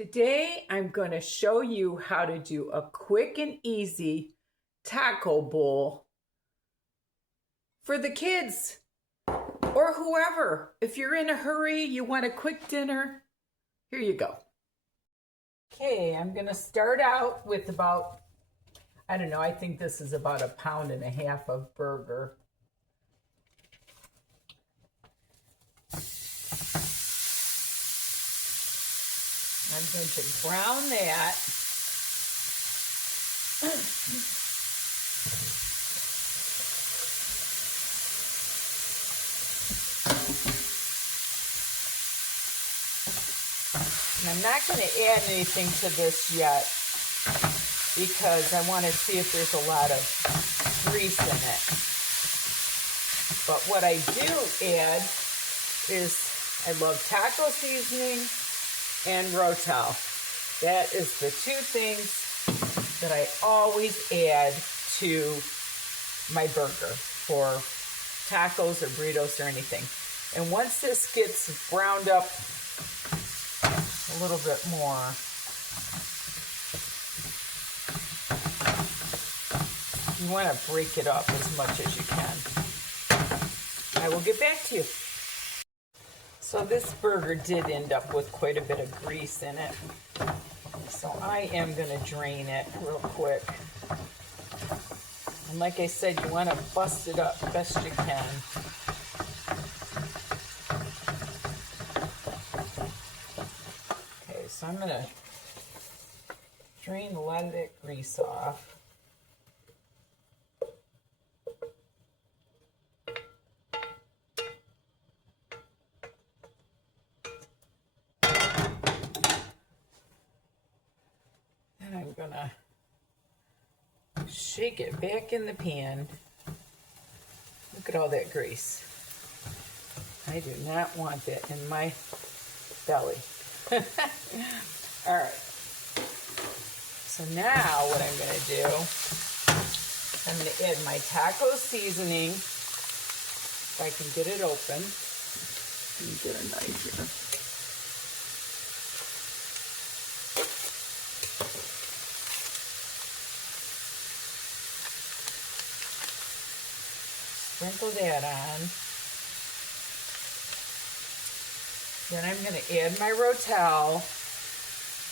Today, I'm going to show you how to do a quick and easy taco bowl for the kids or whoever. If you're in a hurry, you want a quick dinner, here you go. Okay, I'm going to start out with about, I don't know, I think this is about 1.5 pounds of burger. I'm going to brown that. And I'm not going to add anything to this yet because I want to see if there's a lot of grease in it. But what I do add is I love taco seasoning and Rotel. That is the two things that I always add to my burger for tacos or burritos or anything. And once this gets browned up a little bit more, you want to break it up as much as you can. I will get back to you. So this burger did end up with quite a bit of grease in it. So I am going to drain it real quick. And like I said, you want to bust it up best you can. Okay, so I'm going to drain a lot of that grease off. I'm gonna shake it back in the pan. Look at all that grease. I do not want that in my belly. All right. So now what I'm gonna do, I'm gonna add my taco seasoning, if I can get it open. Let me get a knife here. Sprinkle that on. Then I'm going to add my Rotel.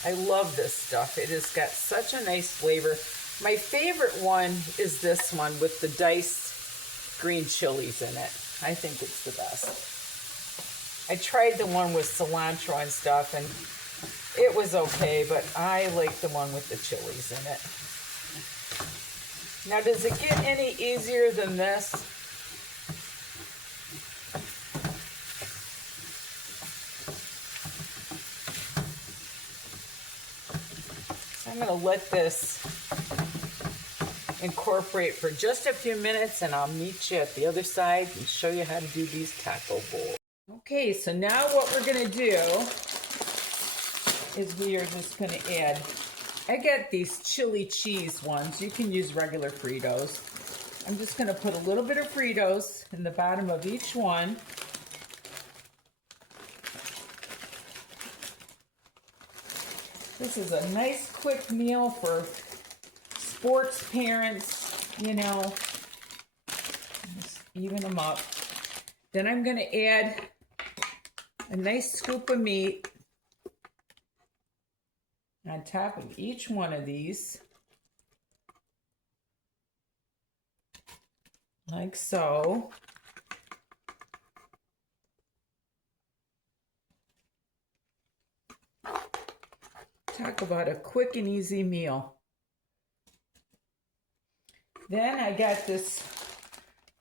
I love this stuff. It has got such a nice flavor. My favorite one is this one with the diced green chilies in it. I think it's the best. I tried the one with cilantro and stuff, and it was okay, but I like the one with the chilies in it. Now, does it get any easier than this? I'm going to let this incorporate for just a few minutes, and I'll meet you at the other side and show you how to do these taco bowls. Okay, so now what we're going to do is we are just going to add, I got these chili cheese ones. You can use regular Fritos. I'm just going to put a little bit of Fritos in the bottom of each one. This is a nice quick meal for sports parents, you know. Just even them up. Then I'm going to add a nice scoop of meat on top of each one of these. Like so. Talk about a quick and easy meal. Then I got this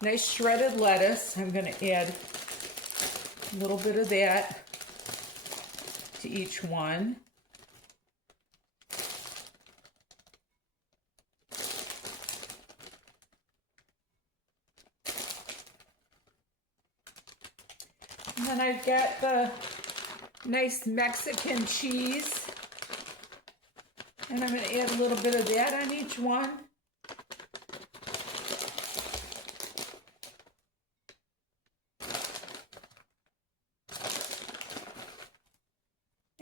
nice shredded lettuce. I'm going to add a little bit of that to each one. And then I've got the nice Mexican cheese. And I'm going to add a little bit of that on each one.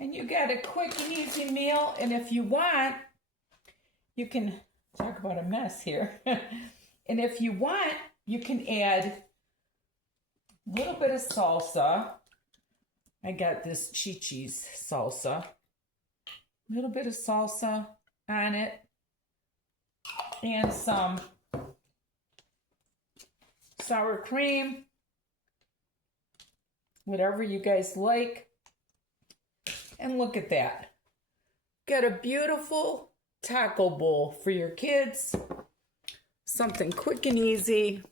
And you got a quick quick and easy meal. And if you want, you can talk about a mess here. And if you want, you can add a little bit of salsa. I got this cheese salsa. A little bit of salsa on it. And some sour cream. Whatever you guys like. And look at that. Got a beautiful taco bowl for your kids. Something quick and easy.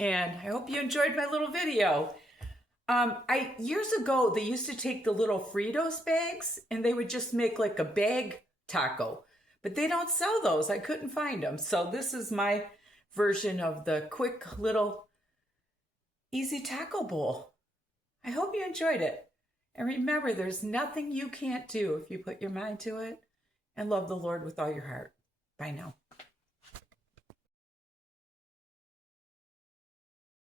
And I hope you enjoyed my little video. Years ago, they used to take the little Fritos bags and they would just make like a bag taco. But they don't sell those. I couldn't find them. So this is my version of the quick little easy taco bowl. I hope you enjoyed it. And remember, there's nothing you can't do if you put your mind to it and love the Lord with all your heart. Bye now.